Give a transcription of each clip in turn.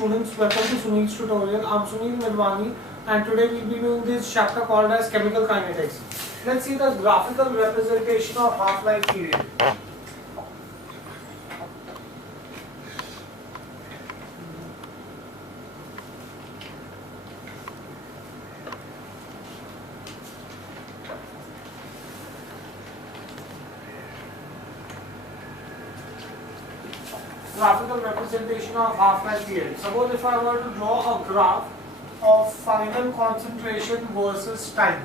Students, welcome to Sunil's tutorial. I'm Sunil Medwani and today we'll be doing this chapter called as chemical kinetics. Let's see the graphical representation of half-life period. Graphical representation of half-life period. Suppose if I were to draw a graph of final concentration versus time.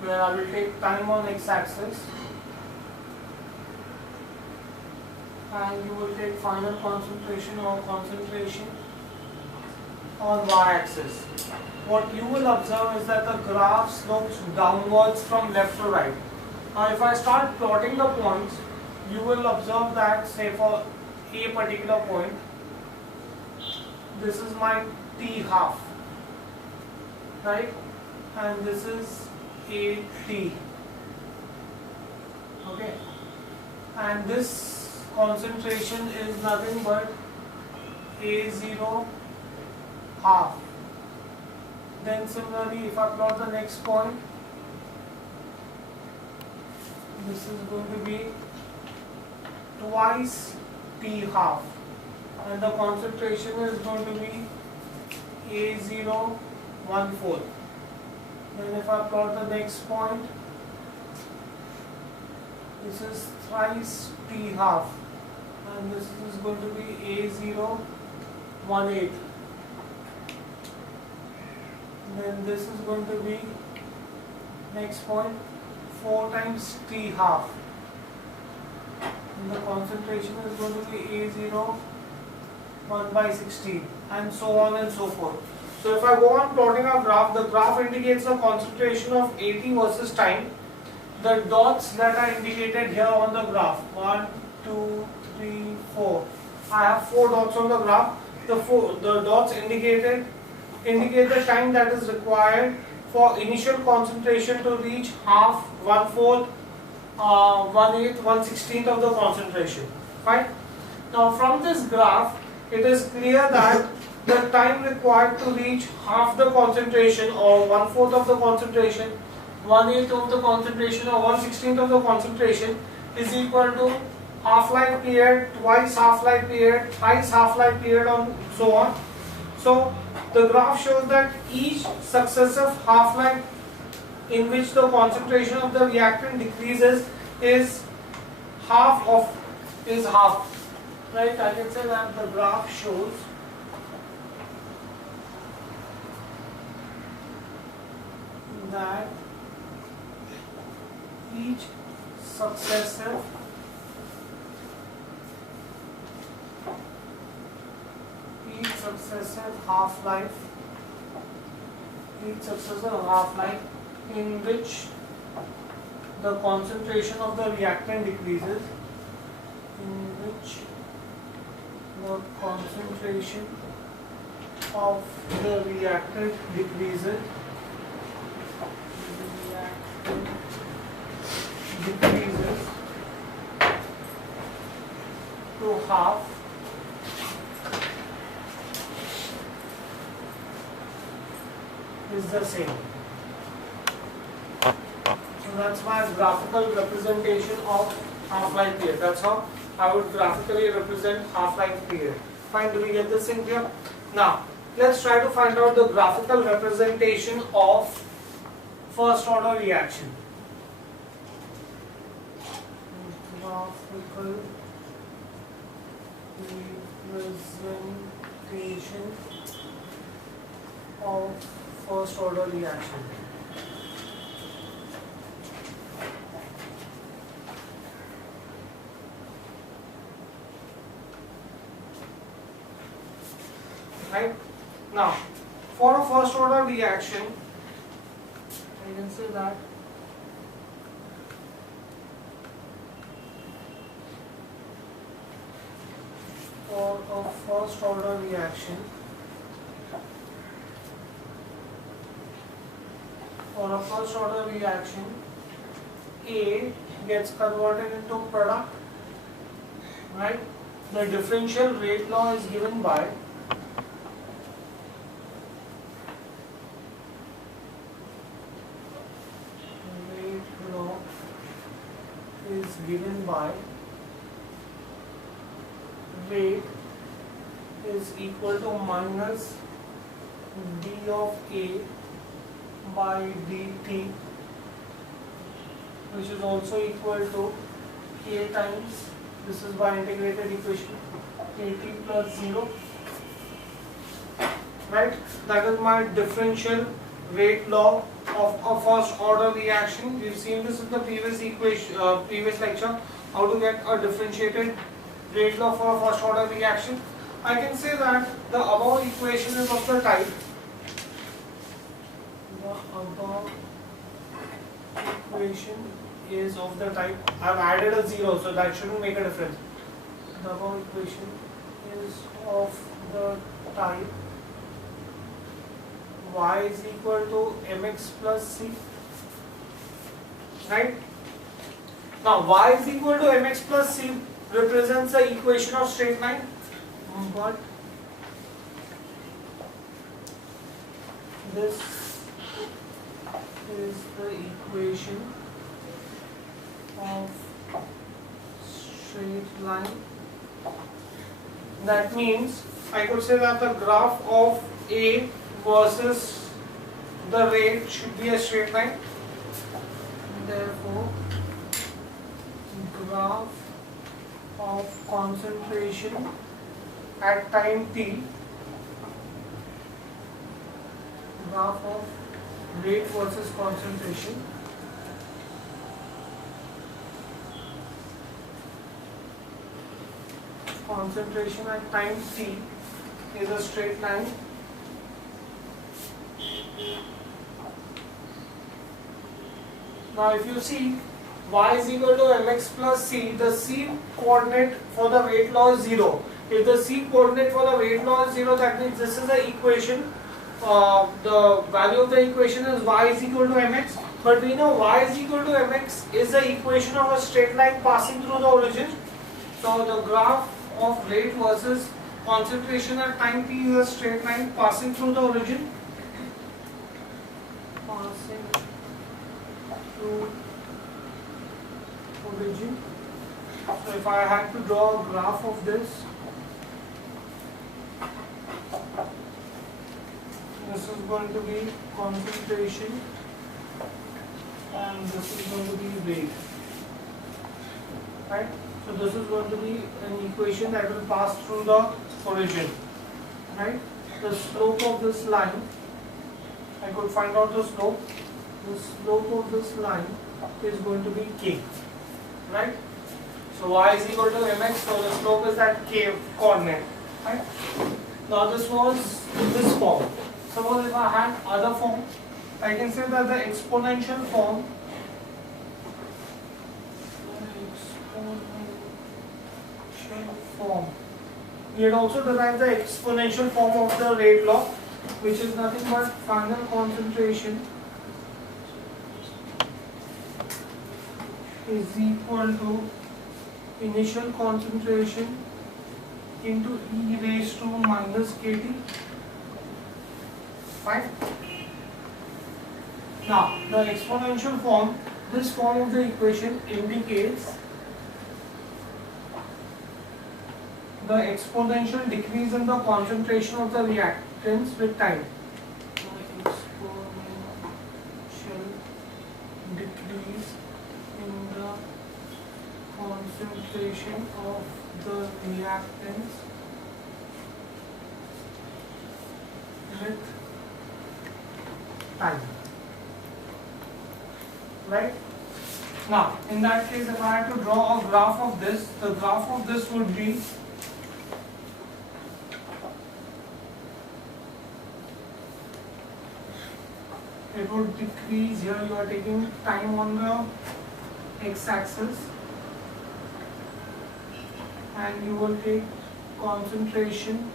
Where I will take time on x-axis and you will take final concentration or concentration on y-axis. What you will observe is that the graph slopes downwards from left to right. Now if I start plotting the points, you will observe that, say for a particular point, this is my t half, right, and this is a t, okay, and this concentration is nothing but a0 half. Then similarly, if I plot the next point, this is going to be twice t half and the concentration is going to be a0 1/4. Then if I plot the next point, this is thrice t half and this is going to be a0 1/8. Then this is going to be next point 4 times t half and the concentration is going to be a0 1/16 and so on and so forth. So if I go on plotting a graph, the graph indicates the concentration of AT versus time. The dots that are indicated here on the graph, 1, 2, 3, 4. I have 4 dots on the graph. The dots indicate the time that is required for initial concentration to reach half, 1/4, 1/8, 1/16 of the concentration. Fine. Now from this graph, it is clear that the time required to reach half the concentration or 1/4 of the concentration, 1/8 of the concentration or 1/16 of the concentration is equal to half-life period, twice half-life period, thrice half-life period, and so on. So the graph shows that each successive half-life in which the concentration of the reactant decreases is half, right? I can say that the graph shows that each successive half-life in which the concentration of the reactant decreases, to half, is the same. So that's my graphical representation of half-life period. That's how I would graphically represent half-life period. Fine, do we get this in here? Now, let's try to find out the graphical representation of first order reaction. Graphical representation of first order reaction. Right? Now, for a first order reaction, I can say that for a first order reaction, for a first order reaction, A gets converted into product right? The differential rate law is given by rate is equal to minus d of a by dt, which is also equal to k times, this is by integrated equation, kt plus 0, right? That is my differential rate law of a first order reaction. We've seen this in the previous equation, previous lecture, how to get a differentiated rate law for a first order reaction. I can say that the above equation is of the type, I've added a 0, so that shouldn't make a difference. The above equation is of the type y is equal to mx plus c, right? Now y is equal to mx plus c represents the equation of straight line, but this is the equation of straight line. That means I could say that the graph of A versus the rate should be a straight line. Therefore, graph of concentration at time t, graph of rate versus concentration, at time t is a straight line. Now if you see y is equal to mx plus c, the c coordinate for the rate law is 0. If the c coordinate for the rate law is 0, that means this is the equation. The value of the equation is y is equal to mx, but we know y is equal to mx is the equation of a straight line passing through the origin. So the graph of rate versus concentration at time t is a straight line passing through the origin. So if I had to draw a graph of this, this is going to be concentration and this is going to be rate, right? So this is going to be an equation that will pass through the origin, right? The slope of this line, I could find out the slope. The slope of this line is going to be k, right? So y is equal to mx, so the slope is that k coordinate, right? Now this was this form. Suppose if I had other form, I can say that the exponential form, we had also derived the exponential form of the rate law, which is nothing but final concentration is equal to initial concentration into e raised to minus kt. Fine. Now the exponential form, this form of the equation indicates the exponential decrease in the concentration of the reactants with time. The exponential decrease in the concentration of the reactants with time, right? Now in that case, if I had to draw a graph of this, the graph of this would be it would decrease. Here you are taking time on the x-axis and you will take concentration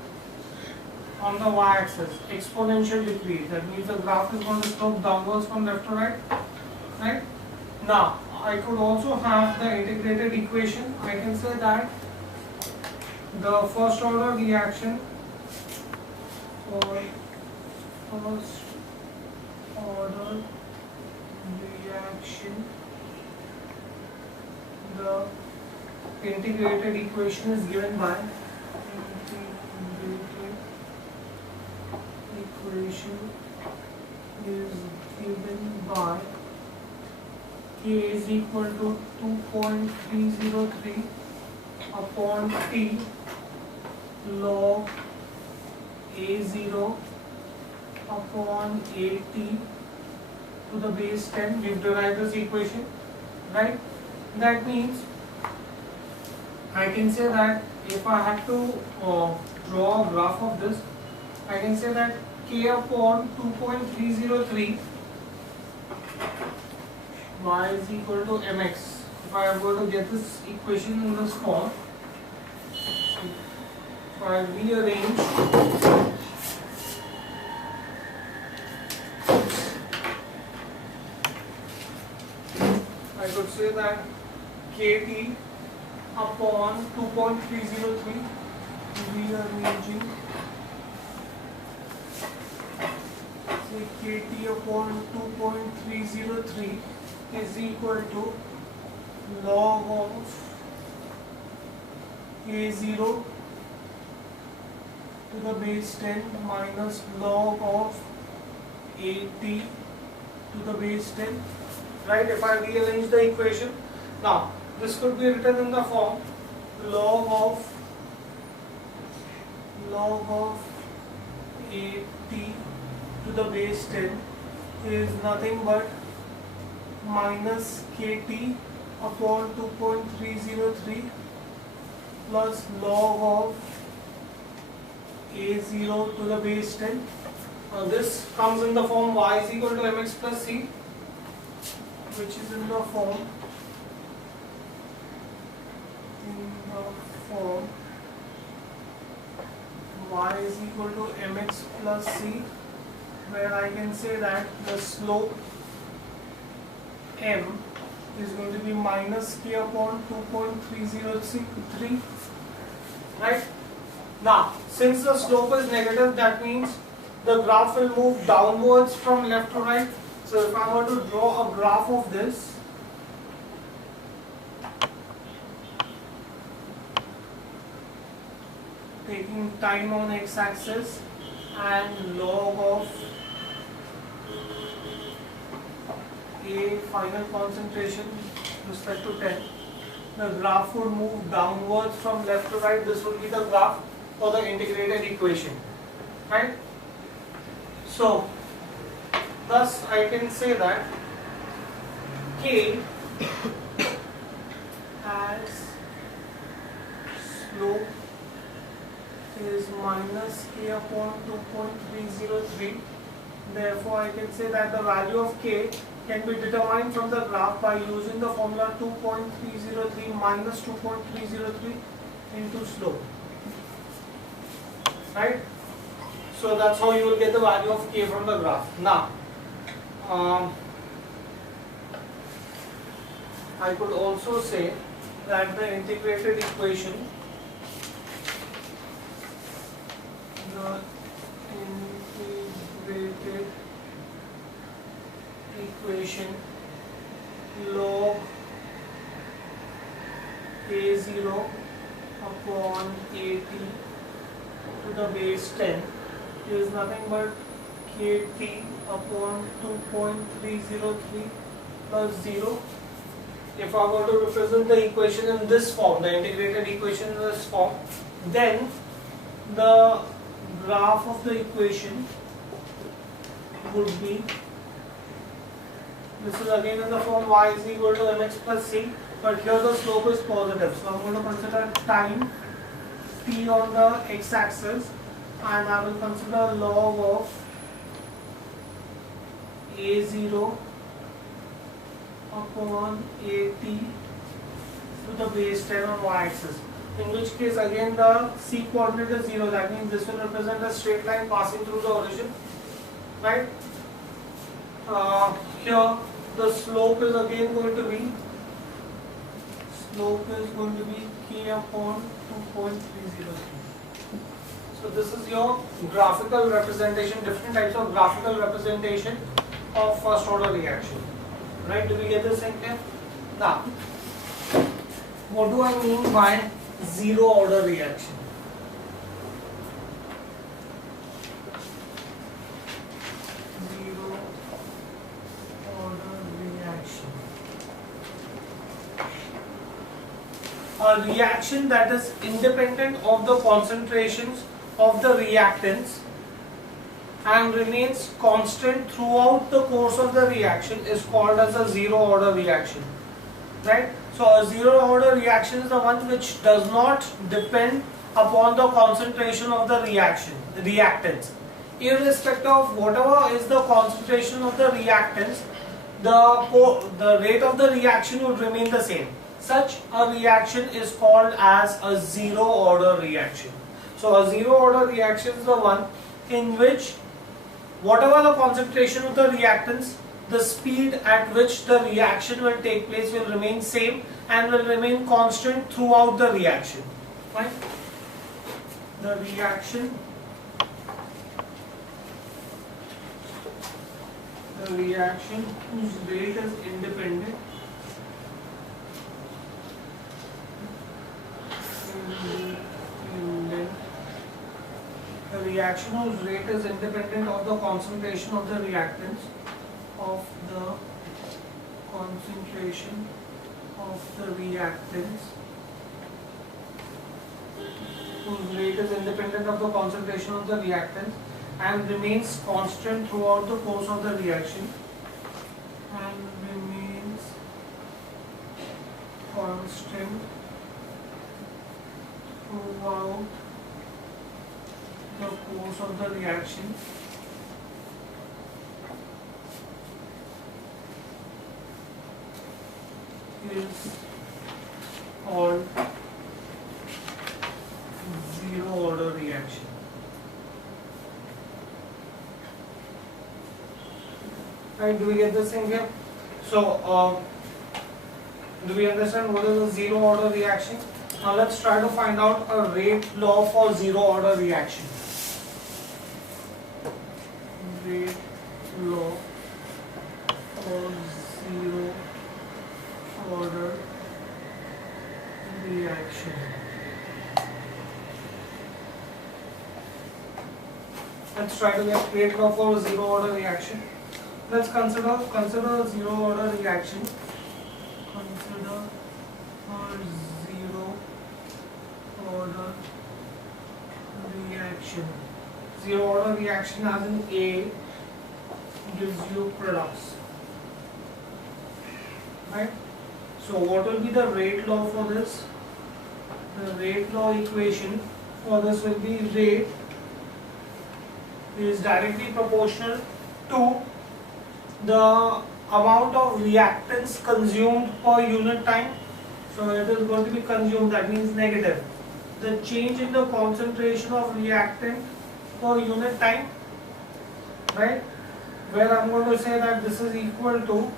on the y-axis, exponential decrease. That means the graph is going to slope downwards from left to right, right? Now I could also have the integrated equation. I can say that the first order reaction for first order reaction, the integrated equation is given by K is equal to 2.303 upon T log A0 upon AT to the base 10. We've derived this equation, right? That means I can say that if I have to draw a graph of this, I can say that K upon 2.303 y is equal to mx. If I am going to get this equation in this form, if I rearrange I could say that kt upon 2.303, rearranging, say kt upon 2.303 is equal to log of A0 to the base 10 minus log of AT to the base 10, right? If I rearrange the equation, now this could be written in the form log of AT to the base 10 is nothing but minus kt upon 2.303 plus log of A0 to the base 10. Now this comes in the form y is equal to mx plus c, which is in the form y is equal to mx plus c, where I can say that the slope m is going to be minus k upon 2.303, right? Now, since the slope is negative, that means the graph will move downwards from left to right. So if I were to draw a graph of this, taking time on x-axis and log of A final concentration respect to 10, the graph would move downwards from left to right. This would be the graph for the integrated equation, right? So thus I can say that K as slope is minus k upon 2.303. Therefore I can say that the value of k can be determined from the graph by using the formula 2.303 minus 2.303 into slope, right? So that's how you will get the value of k from the graph. Now I could also say that the integrated equation log A0 upon AT to the base 10 is nothing but kt upon 2.303 plus 0. If I were to represent the equation in this form, the integrated equation in this form, then the graph of the equation would be, this is again in the form y is equal to mx plus c, but here the slope is positive. So I am going to consider time t on the x-axis, and I will consider log of A0 upon AT to the base 10 on y-axis. In which case again the c coordinate is 0. That means this will represent a straight line passing through the origin, right? Here the slope is again going to be K upon 2.303. So this is your graphical representation, different types of graphical representation of first order reaction. Right? Do we get this in here? Now, what do I mean by zero order reaction? Zero order reaction. A reaction that is independent of the concentrations of the reactants and remains constant throughout the course of the reaction is called as a zero order reaction. Right? So a zero order reaction is the one which does not depend upon the concentration of the reactants. Irrespective of whatever is the concentration of the reactants, the rate of the reaction would remain the same. Such a reaction is called as a zero order reaction. So a zero order reaction is the one in which whatever the concentration of the reactants, the speed at which the reaction will take place will remain same and will remain constant throughout the reaction. Fine? The reaction whose rate is independent of the concentration of the reactants, whose rate is independent of the concentration of the reactants and remains constant throughout the course of the reaction, is called zero order reaction. Right, do we get this thing here? So, do we understand what is a zero order reaction? Now let's try to find out a rate law for zero order reaction. Rate law for zero order reaction. Let's try to get rate law for a zero order reaction. Let's consider a zero order reaction. Consider a zero order reaction. Zero order reaction as in A gives you products. Right? So what will be the rate law for this? The rate law equation for this will be rate is directly proportional to the amount of reactants consumed per unit time. So it is going to be consumed, that means negative. The change in the concentration of reactant per unit time, right? Where I'm going to say that this is equal to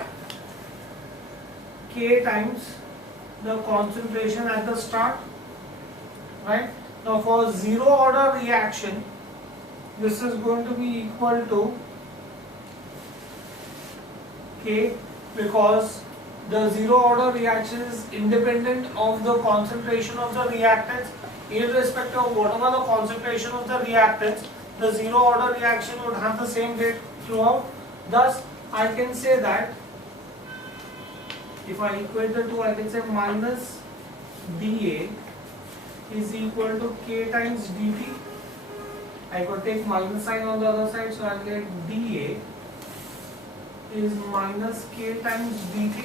K times the concentration at the start, right? Now for zero order reaction, this is going to be equal to K, because the zero order reaction is independent of the concentration of the reactants. Irrespective of whatever the concentration of the reactants, the zero order reaction would have the same rate throughout. Thus, I can say that if I equate the two, I can say minus dA is equal to K times dt. I could take minus sign on the other side, so I'll get dA is minus K times dt.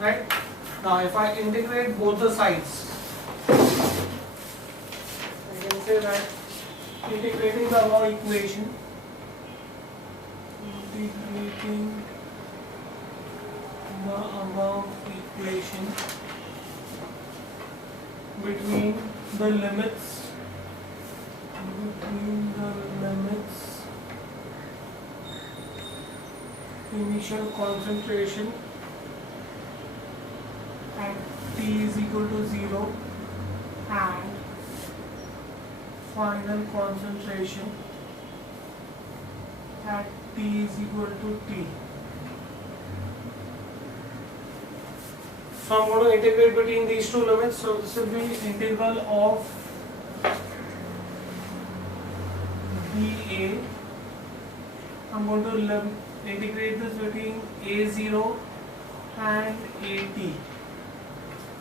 Right? Now if I integrate both the sides, I can say that integrating the above equation, between the limits initial concentration at T is equal to final concentration at T is equal to T. So I'm going to integrate between these two limits. So this will be integral of dA. I'm going to integrate this between A0 and AT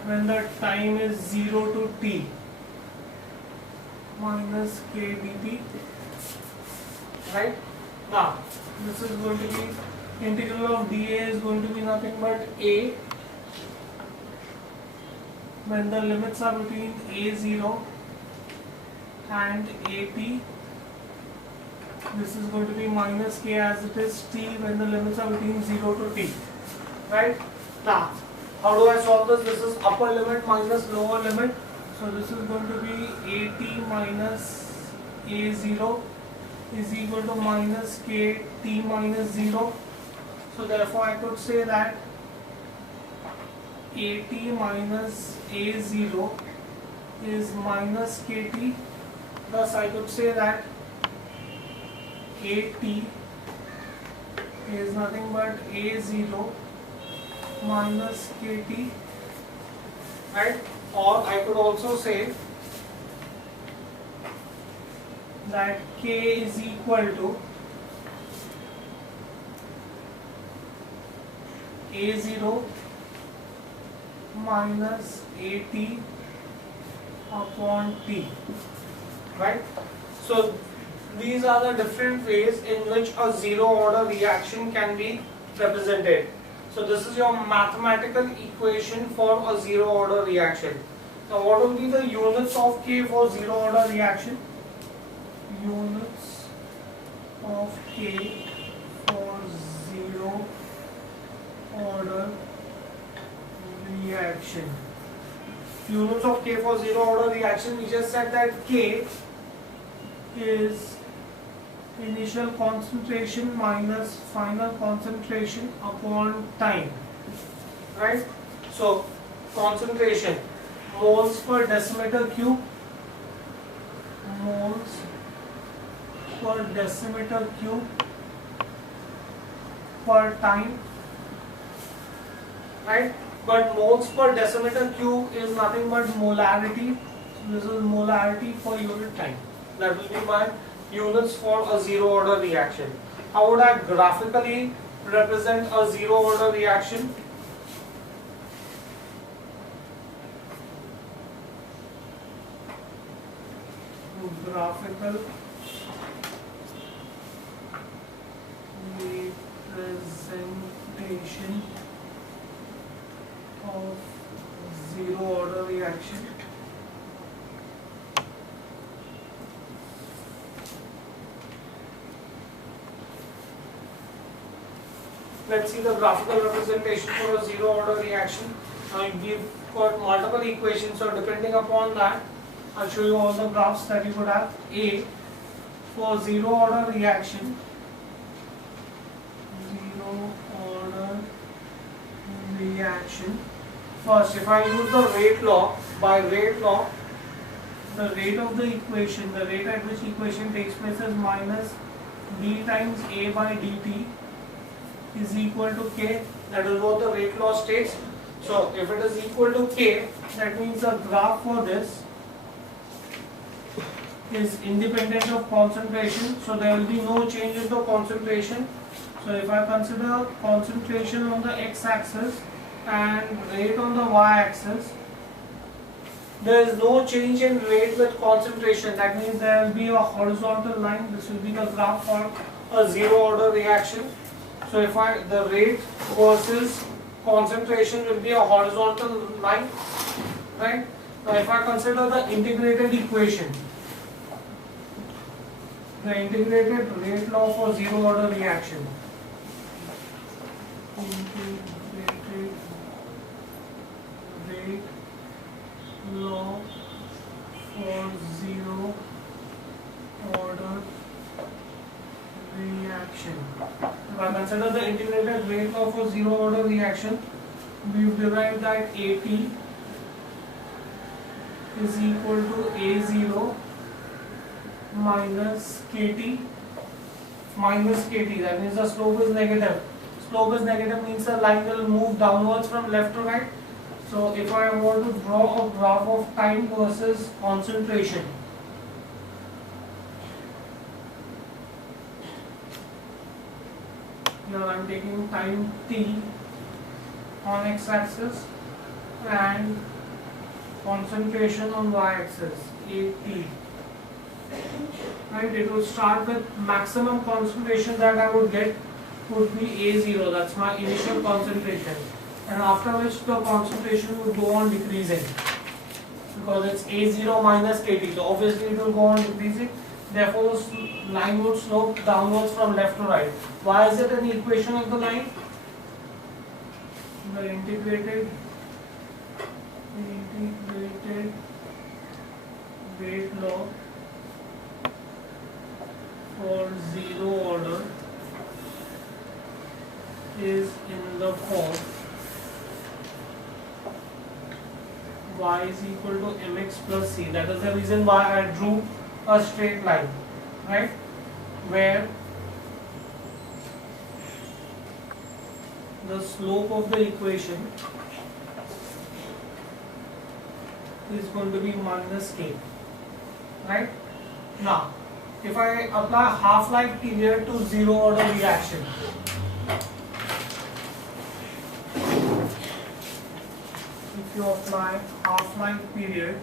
when the time is 0 to T minus K dt. Right? Now, this is going to be integral of dA is going to be nothing but A when the limits are between A0 and AT. This is going to be minus K as it is T when the limits are between 0 to T. Right? Now, how do I solve this? This is upper limit minus lower limit. So this is going to be AT minus A0 is equal to minus K T minus 0. So therefore I could say that AT minus A0 is minus KT. Thus I could say that AT is nothing but A0 minus KT, right? Or I could also say that K is equal to A0 minus AT upon T, right? So these are the different ways in which a zero order reaction can be represented. So this is your mathematical equation for a zero order reaction. Now what will be the units of K for zero order reaction? Units of K for zero order reaction. Units of K for zero order reaction, we just said that K is initial concentration minus final concentration upon time, right? So concentration, moles per decimeter cube, moles per decimeter cube per time, right? But moles per decimeter cube is nothing but molarity. So this is molarity per unit time. That will be my units for a zero order reaction. How would I graphically represent a zero order reaction? Graphical representation of zero order reaction. Let's see the graphical representation for a zero order reaction. Now we've got multiple equations, so depending upon that, I'll show you all the graphs that you could have. A for zero order reaction, zero order reaction. First, if I use the rate law, by rate law, the rate of the equation, the rate at which equation takes place is minus d times A by dt is equal to K. That is what the rate law states. So if it is equal to K, that means the graph for this is independent of concentration. So there will be no change in the concentration. So if I consider concentration on the x-axis and rate on the y-axis, there is no change in rate with concentration. That means there will be a horizontal line. This will be the graph for a zero order reaction. So if the rate versus concentration will be a horizontal line, right? Now if I consider the integrated equation, the integrated rate law for zero order reaction, integrated rate law for zero order reaction. If I consider the integrated rate law for zero order reaction, we've derived that AT is equal to A0 minus kt minus kt. That means the slope is negative. Slope is negative means the line will move downwards from left to right. So if I want to draw a graph of time versus concentration, here I am taking time t on x-axis and concentration on y-axis, at. Right, it will start with maximum concentration that I would get would be A0, that's my initial concentration, and after which the concentration would go on decreasing because it's A0 minus KT, so obviously it will go on decreasing, therefore the line would slope downwards from left to right. Why is it an equation of the line? The integrated rate law for zero order is in the form y is equal to mx plus c. That is the reason why I drew a straight line, right, where the slope of the equation is going to be minus k, right? Now if I apply half-life period to zero order reaction, if you apply half-life period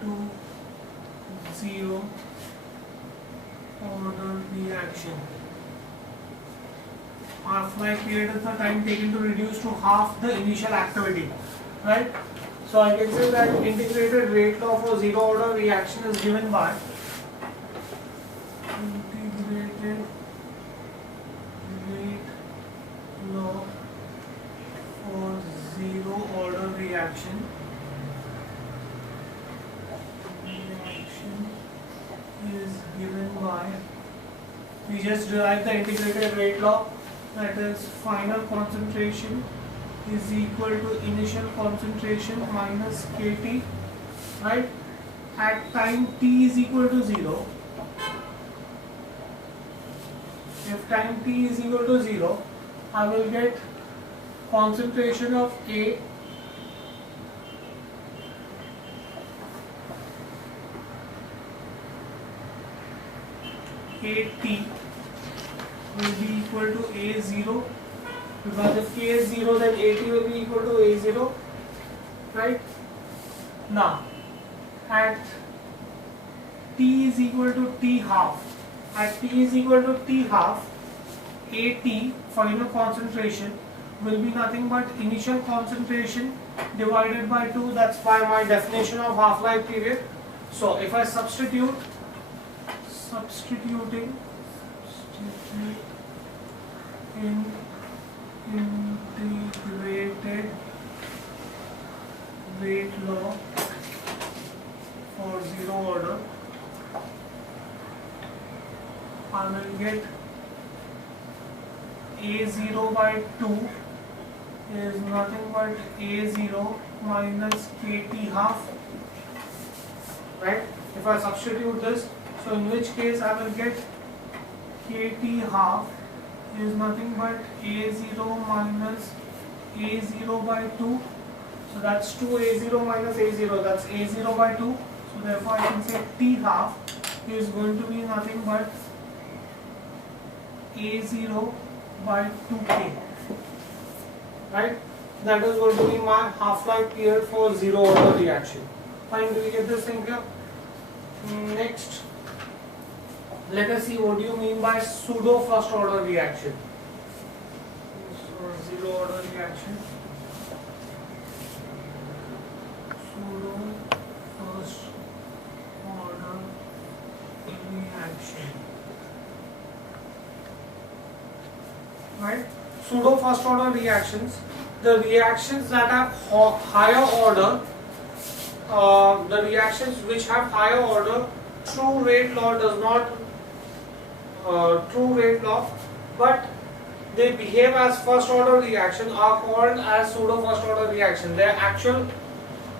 to zero order reaction, half-life period is the time taken to reduce to half the initial activity, right? So I can say that integrated rate law for zero order reaction is given by integrated rate law for zero order reaction is given by, we just derived the integrated rate law, that is final concentration is equal to initial concentration minus kT, right, at time t is equal to 0. If time t is equal to 0, I will get concentration of A At will be equal to A0, because if K is 0 then At will be equal to A0, right? Now at T is equal to T half, at T is equal to T half, At final concentration will be nothing but initial concentration divided by 2, that's by my definition of half-life period. So if I substituting in integrated rate law for zero order, I will get A0 by 2 is nothing but A0 minus KT half, right? If I substitute this, so in which case I will get KT half is nothing but A0 minus A0 by 2, so that's 2A0 minus A0, that's A0 by 2, so therefore I can say T half is going to be nothing but A0 by 2K, right? That is going to be my half-life period for zero order reaction. Fine, do we get this thing here? Next, let us see what do you mean by pseudo first order reaction. So zero order reaction, pseudo first order reaction, right? Pseudo first order reactions, the reactions that have higher order, the reactions which have higher order, true rate law does not true rate law, but they behave as first order reaction are called as pseudo first order reaction. Their actual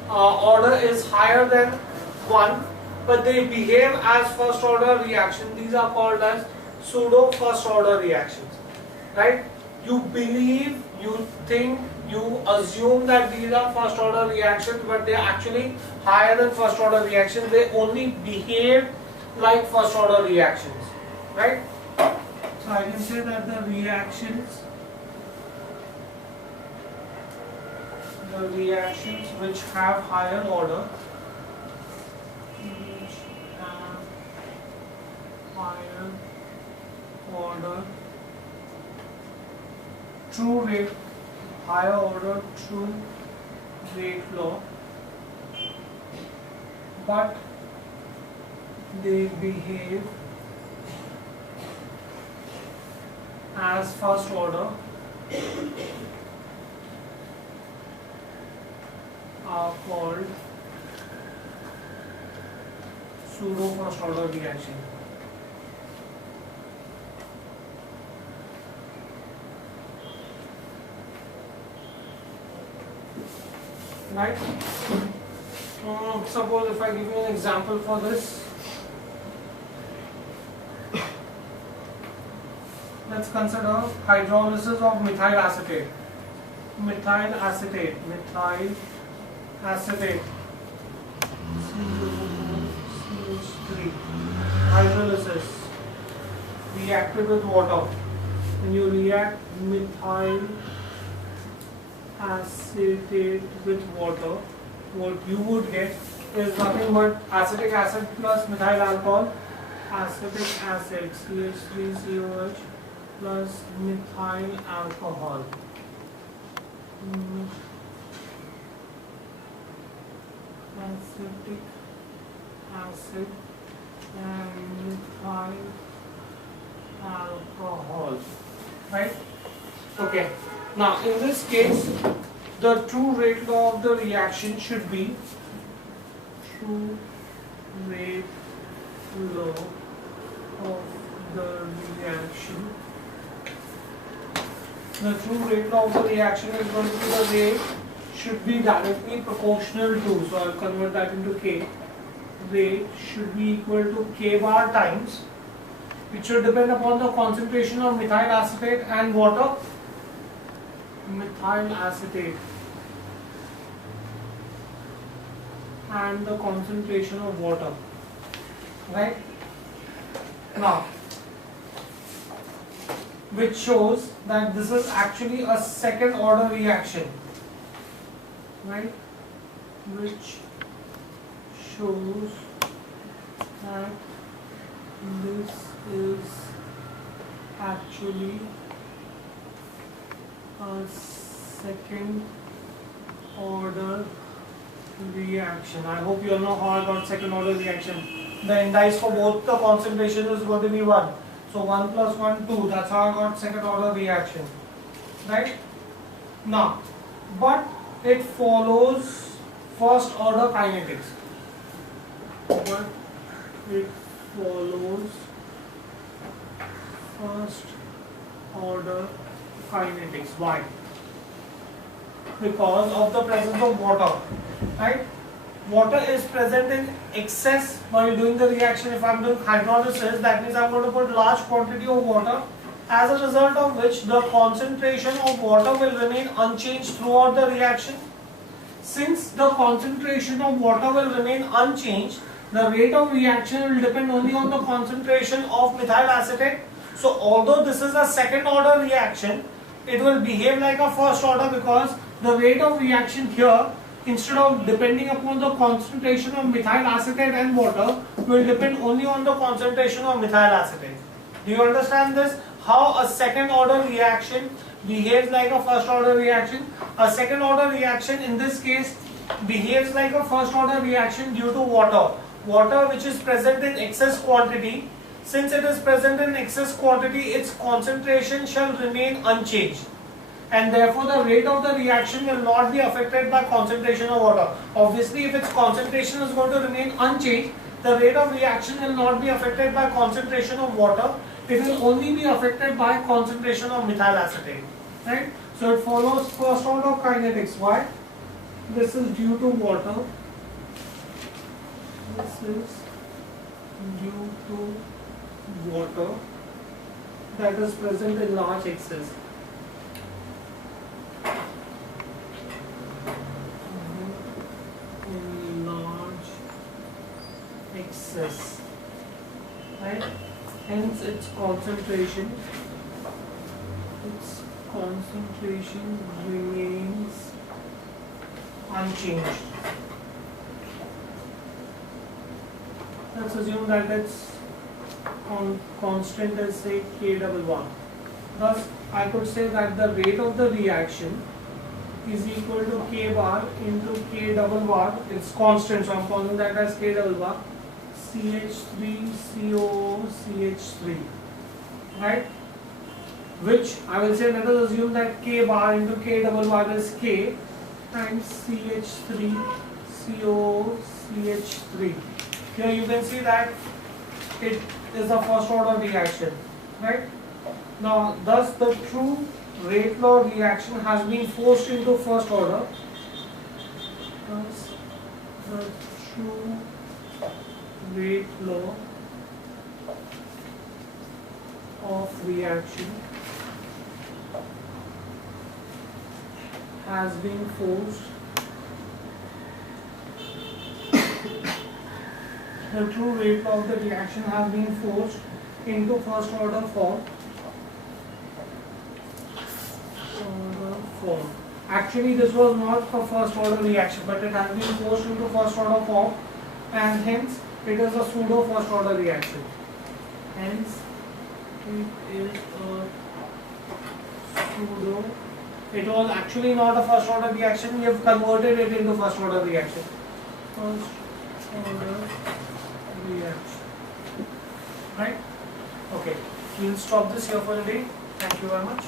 order is higher than 1, but they behave as first order reaction. These are called as pseudo first order reactions, right? You believe, you think, you assume that these are first order reactions, but they are actually higher than first order reactions. They only behave like first order reactions, right? So I can say that the reactions which have higher order, true rate, higher order true rate law, but they behave as first order are called pseudo first order reaction. Right? Suppose if I give you an example for this, let's consider hydrolysis of methyl acetate. Methyl acetate, CH3, hydrolysis, reacted with water. When you react methyl acetate with water, what you would get is nothing but acetic acid plus methyl alcohol, acetic acid CH3COH plus methyl alcohol. Acetic acid and methyl alcohol, right? Okay. Now in this case, the true rate law of the reaction should be true rate law of the reaction. The true rate law of the reaction is going to be the rate should be directly proportional to, so I will convert that into K. Rate should be equal to K bar times, it should depend upon the concentration of methyl acetate and water. Methyl acetate and the concentration of water, right? Now, which shows that this is actually a second order reaction, right? Which shows that this is actually a second order reaction. I hope you all know how I got second order reaction. The indice for both the concentration is going to be 1. So 1 plus 1, 2. That's how I got second order reaction. Right? Now, but it follows first order kinetics. But it follows first order kinetics. Why? Because of the presence of water, right? Water is present in excess while doing the reaction. If I am doing hydrolysis, that means I am going to put large quantity of water, as a result of which the concentration of water will remain unchanged throughout the reaction. Since the concentration of water will remain unchanged, the rate of reaction will depend only on the concentration of methyl acetate. So although this is a second order reaction, it will behave like a first order because the rate of reaction here, instead of depending upon the concentration of methyl acetate and water, will depend only on the concentration of methyl acetate. Do you understand this? How a second order reaction behaves like a first order reaction? A second order reaction in this case behaves like a first order reaction due to water. Water which is present in excess quantity. Since it is present in excess quantity, its concentration shall remain unchanged, and therefore the rate of the reaction will not be affected by concentration of water. Obviously, if its concentration is going to remain unchanged, the rate of reaction will not be affected by concentration of water. it will only be affected by concentration of methyl acetate, right? So it follows first order kinetics. Why? This is due to water. This is due to water that is present in large excess. In large excess, right? Hence its concentration remains unchanged. Let's assume that its constant is say K11. Thus, I could say that the rate of the reaction is equal to K bar into K double bar. It's constant, so I'm calling that as K double bar. CH3 COO CH3, right? Which I will say, let us assume that K bar into K double bar is K times CH3 COO CH3. Here you can see that it is a first order reaction, right? Now, thus the true rate law reaction has been forced into first order. Thus the true rate law of reaction has been forced. The true rate law of the reaction has been forced into first order form. Actually, this was not a first order reaction, but it has been forced into first order form, and hence it is a pseudo first order reaction. Hence, it is a pseudo. It was actually not a first order reaction. We have converted it into first order reaction. First order reaction. Right? Okay. We'll stop this here for the day. Thank you very much.